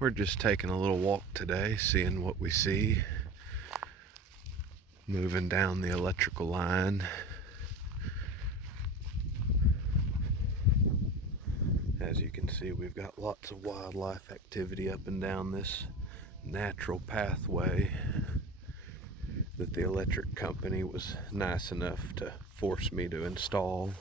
We're just taking a little walk today, seeing what we see. Moving down the electrical line. As you can see, we've got lots of wildlife activity up and down this natural pathway that the electric company was nice enough to force me to install.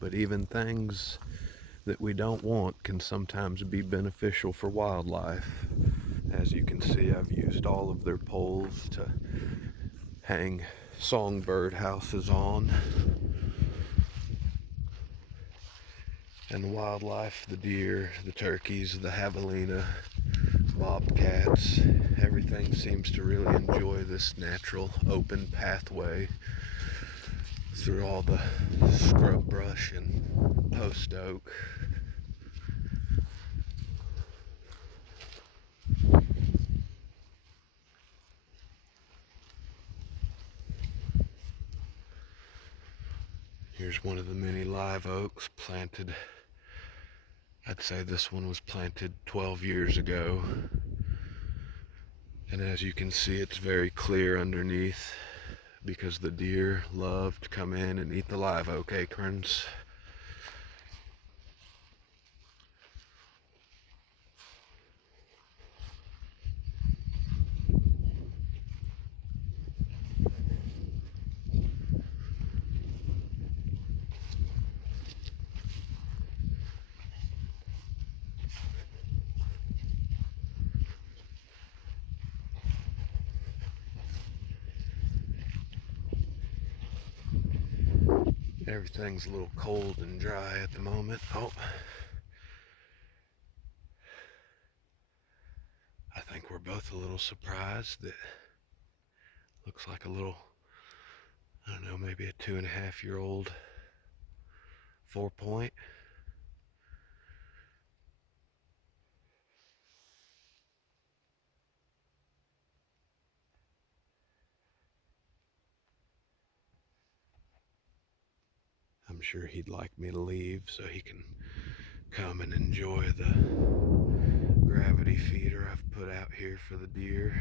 But even things that we don't want can sometimes be beneficial for wildlife. As you can see, I've used all of their poles to hang songbird houses on. And the wildlife, the deer, the turkeys, the javelina, bobcats, everything seems to really enjoy this natural open pathway through all the scrub brush and post oak. Here's one of the many live oaks planted. I'd say this one was planted 12 years ago. And as you can see, it's very clear underneath because the deer love to come in and eat the live oak acorns. Everything's a little cold and dry at the moment. Oh, I think we're both a little surprised that looks like a little, I don't know, maybe a 2.5-year-old 4-point. I'm sure he'd like me to leave so he can come and enjoy the gravity feeder I've put out here for the deer.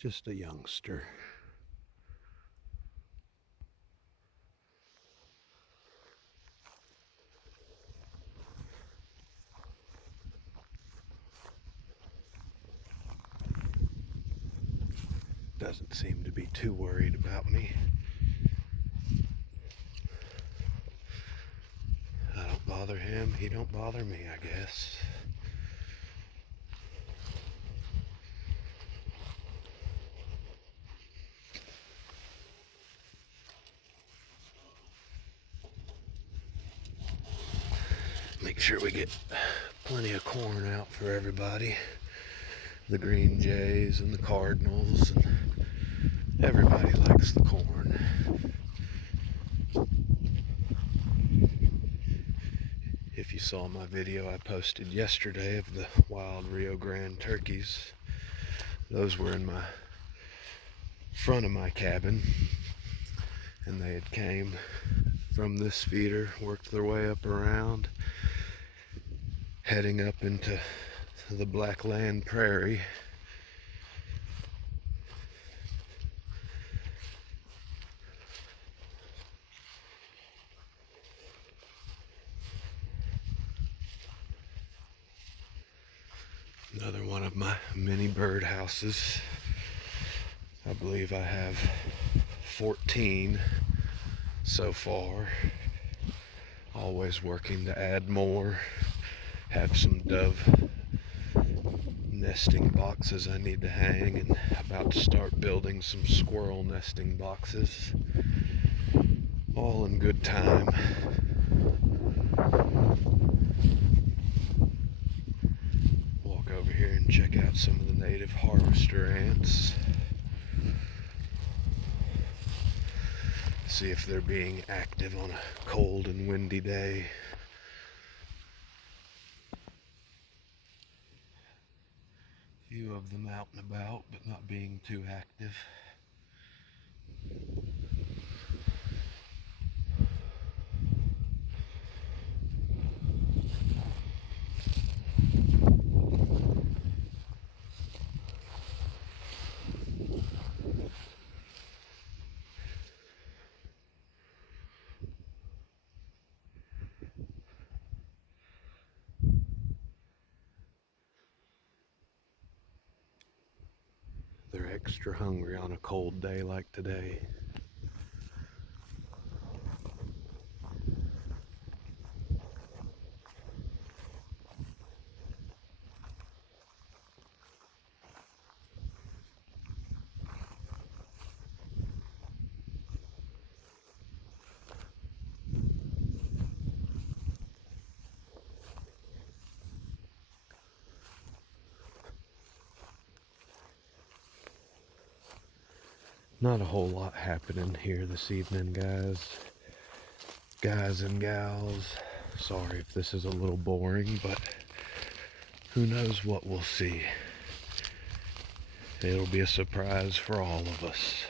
Just a youngster. Doesn't seem to be too worried about me. I don't bother him, he don't bother me, I guess. Make sure we get plenty of corn out for everybody. The green jays and the cardinals, and everybody likes the corn. If you saw my video I posted yesterday of the wild Rio Grande turkeys, those were in my front of my cabin, and they had came from this feeder, worked their way up around, heading up into the Blackland Prairie. Another one of my mini bird houses. I believe I have 14 so far. Always working to add more. Have some dove nesting boxes I need to hang, and about to start building some squirrel nesting boxes. All in good time. Walk over here and check out some of the native harvester ants. See if they're being active on a cold and windy day. Few of them out and about, but not being too active. They're extra hungry on a cold day like today. Not a whole lot happening here this evening, guys and gals. Sorry if this is a little boring, but who knows what we'll see. It'll be a surprise for all of us.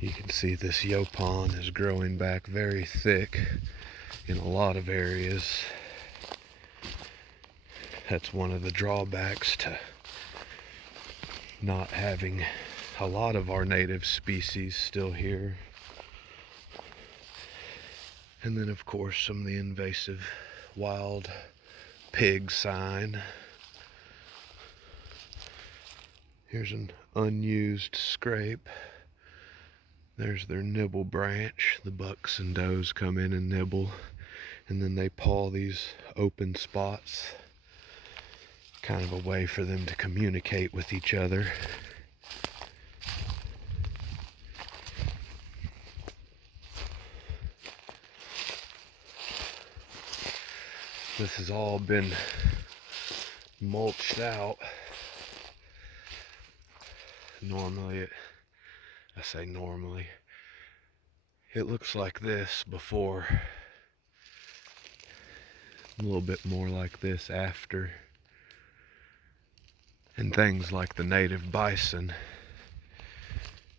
You can see this yaupon is growing back very thick in a lot of areas. That's one of the drawbacks to not having a lot of our native species still here. And then of course some of the invasive wild pig sign. Here's an unused scrape. There's their nibble branch. The bucks and does come in and nibble, and then they paw these open spots. Kind of a way for them to communicate with each other. This has all been mulched out. I say normally, it looks like this before, a little bit more like this after. And things like the native bison,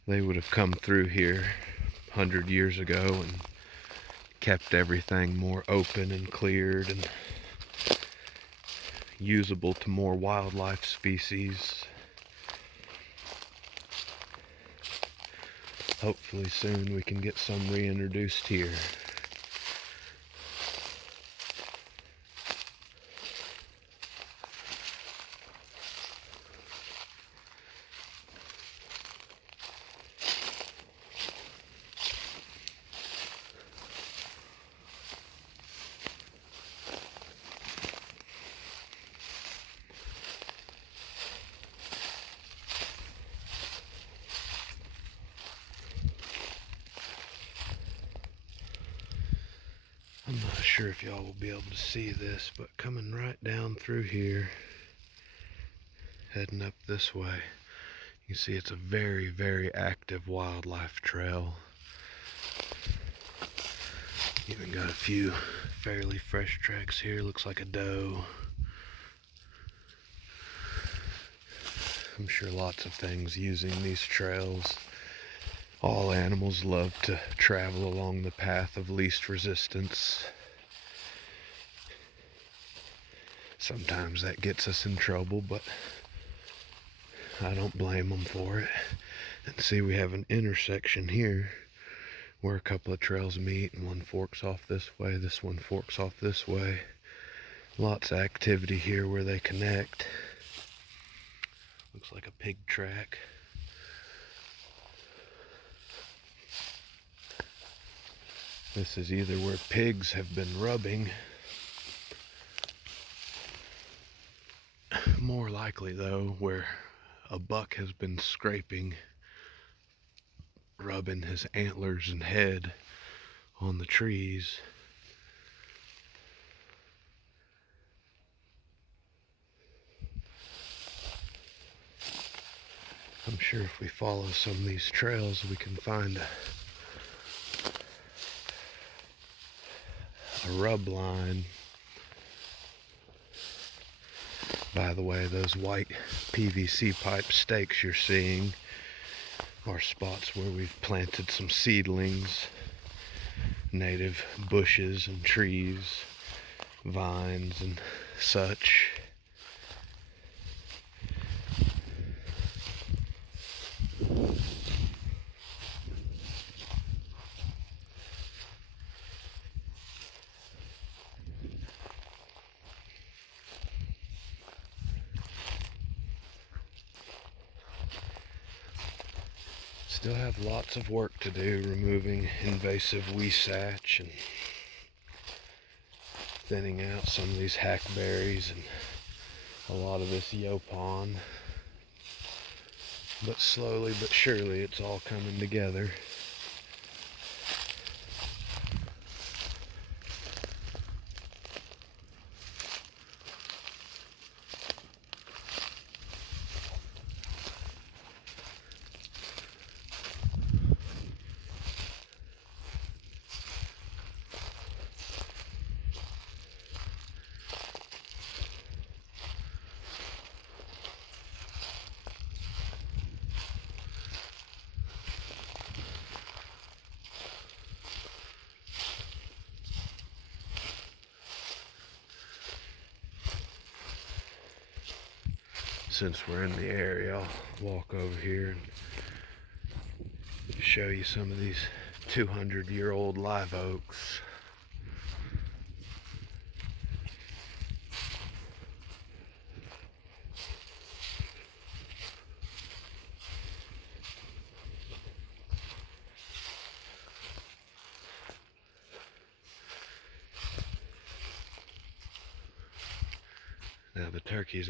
they would have come through here 100 years ago and kept everything more open and cleared and usable to more wildlife species. Hopefully soon we can get some reintroduced here. I'm not sure if y'all will be able to see this, but coming right down through here, heading up this way, you can see it's a very, very active wildlife trail. Even got a few fairly fresh tracks here. Looks like a doe. I'm sure lots of things using these trails. All animals love to travel along the path of least resistance. Sometimes that gets us in trouble, but I don't blame them for it. And see, we have an intersection here where a couple of trails meet, and one forks off this way, this one forks off this way. Lots of activity here where they connect. Looks like a pig track. This is either where pigs have been rubbing more likely, though, where a buck has been scraping, rubbing his antlers and head on the trees. I'm sure if we follow some of these trails, we can find a rub line. By the way, those white PVC pipe stakes you're seeing are spots where we've planted some seedlings, native bushes and trees, vines and such. Still have lots of work to do removing invasive weesach and thinning out some of these hackberries and a lot of this yaupon. But slowly but surely it's all coming together. Since we're in the area, I'll walk over here and show you some of these 200-year-old live oaks. Now the turkeys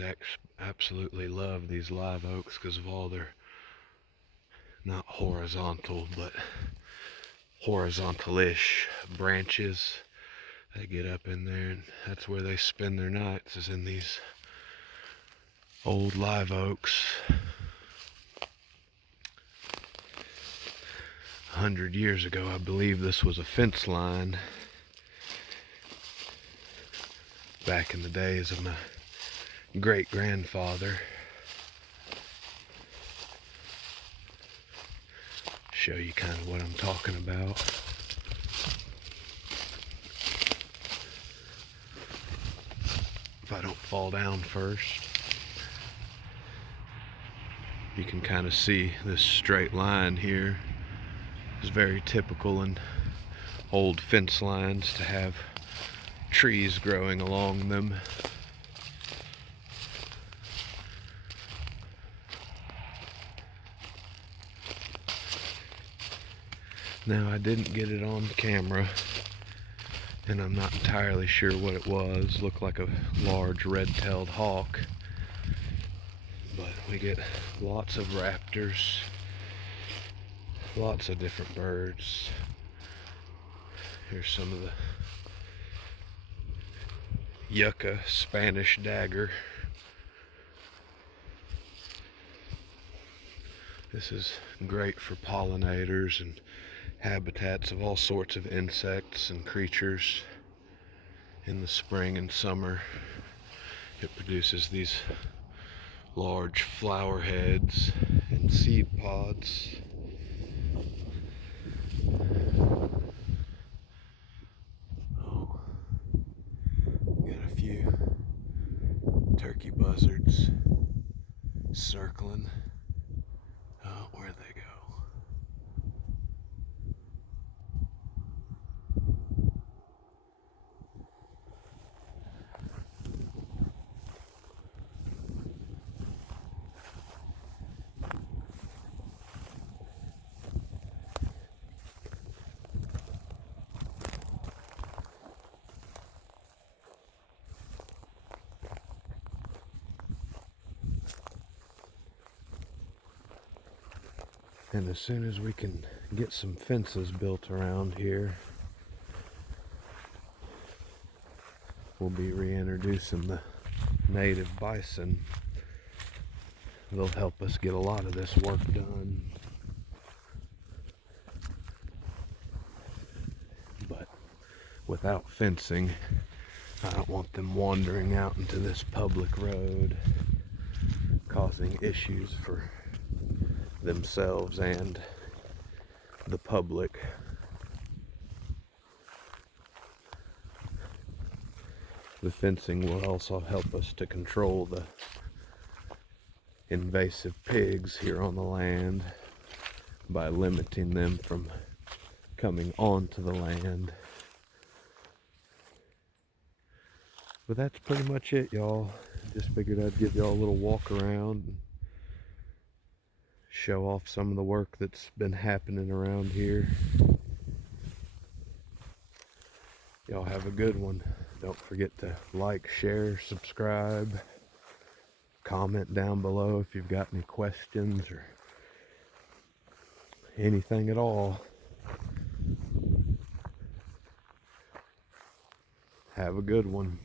absolutely love these live oaks because of all their, not horizontal, but horizontalish branches. They get up in there and that's where they spend their nights, is in these old live oaks. 100 years ago, I believe this was a fence line. Back in the days of my great-grandfather. Show you kind of what I'm talking about. If I don't fall down first, you can kind of see this straight line here. It's very typical in old fence lines to have trees growing along them. Now, I didn't get it on camera, and I'm not entirely sure what it was. Looked like a large red-tailed hawk, but we get lots of raptors, lots of different birds. Here's some of the yucca Spanish dagger. This is great for pollinators and habitats of all sorts of insects and creatures. In the spring and summer, it produces these large flower heads and seed pods. Oh, got a few turkey buzzards circling. Oh, where'd they go? And as soon as we can get some fences built around here, we'll be reintroducing the native bison. They'll help us get a lot of this work done. But without fencing, I don't want them wandering out into this public road, causing issues for themselves and the public. The fencing will also help us to control the invasive pigs here on the land by limiting them from coming onto the land. But that's pretty much it, y'all. Just figured I'd give y'all a little walk around and show off some of the work that's been happening around here. Y'all have a good one. Don't forget to like, share, subscribe, comment down below if you've got any questions or anything at all. Have a good one.